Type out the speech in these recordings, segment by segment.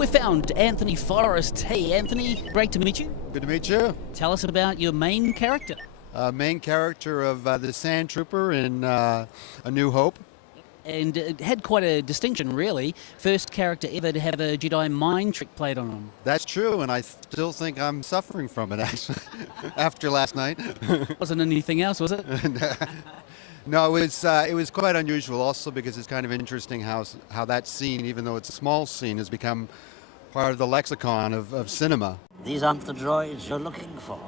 We found Anthony Forrest. Hey, Anthony, great to meet you. Good to meet you. Tell us about your main character. Main character of the Sandtrooper in A New Hope. And it had quite a distinction, really. First character ever to have a Jedi Mind Trick played on him. That's true, and I still think I'm suffering from it, actually, after last night. Wasn't anything else, was it? No, it was quite unusual also because it's kind of interesting how that scene, even though it's a small scene, has become part of the lexicon of cinema. These aren't the droids you're looking for.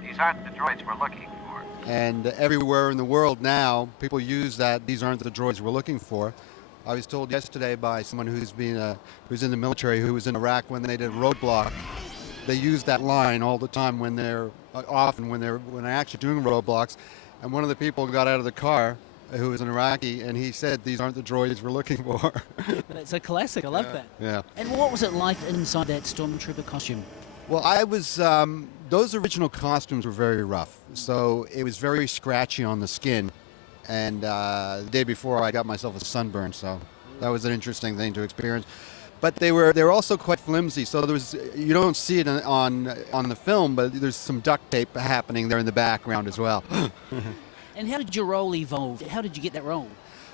These aren't the droids we're looking for. And everywhere in the world now, people use that, these aren't the droids we're looking for. I was told yesterday by someone who's in the military, who was in Iraq when they did Roadblock. They use that line all the time when they're actually doing roadblocks. And one of the people got out of the car, who was an Iraqi, and he said, "These aren't the droids we're looking for." It's a classic. I love that. Yeah. And what was it like inside that Stormtrooper costume? Well, those original costumes were very rough, so it was very scratchy on the skin. And the day before, I got myself a sunburn, so that was an interesting thing to experience. But they were also quite flimsy, so you don't see it on the film, but there's some duct tape happening there in the background as well. And how did your role evolve? How did you get that role?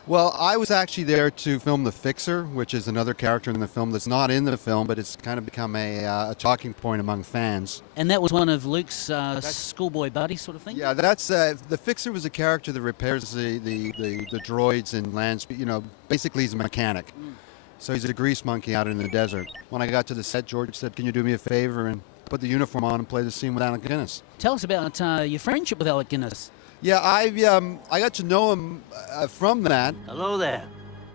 Well, I was actually there to film the Fixer, which is another character in the film that's not in the film, but it's kind of become a talking point among fans. And that was one of Luke's schoolboy buddies sort of thing? Yeah, that's the Fixer was a character that repairs the droids and lands. Basically he's a mechanic. So he's a grease monkey out in the desert. When I got to the set, George said, "Can you do me a favor and put the uniform on and play the scene with Alec Guinness?" Tell us about your friendship with Alec Guinness. Yeah, I got to know him from that. Hello there.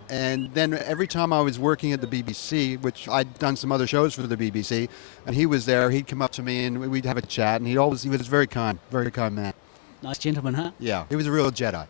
And then every time I was working at the BBC, which I'd done some other shows for the BBC, and he was there, he'd come up to me and we'd have a chat, and he was a very kind man. Nice gentleman, huh? Yeah, he was a real Jedi.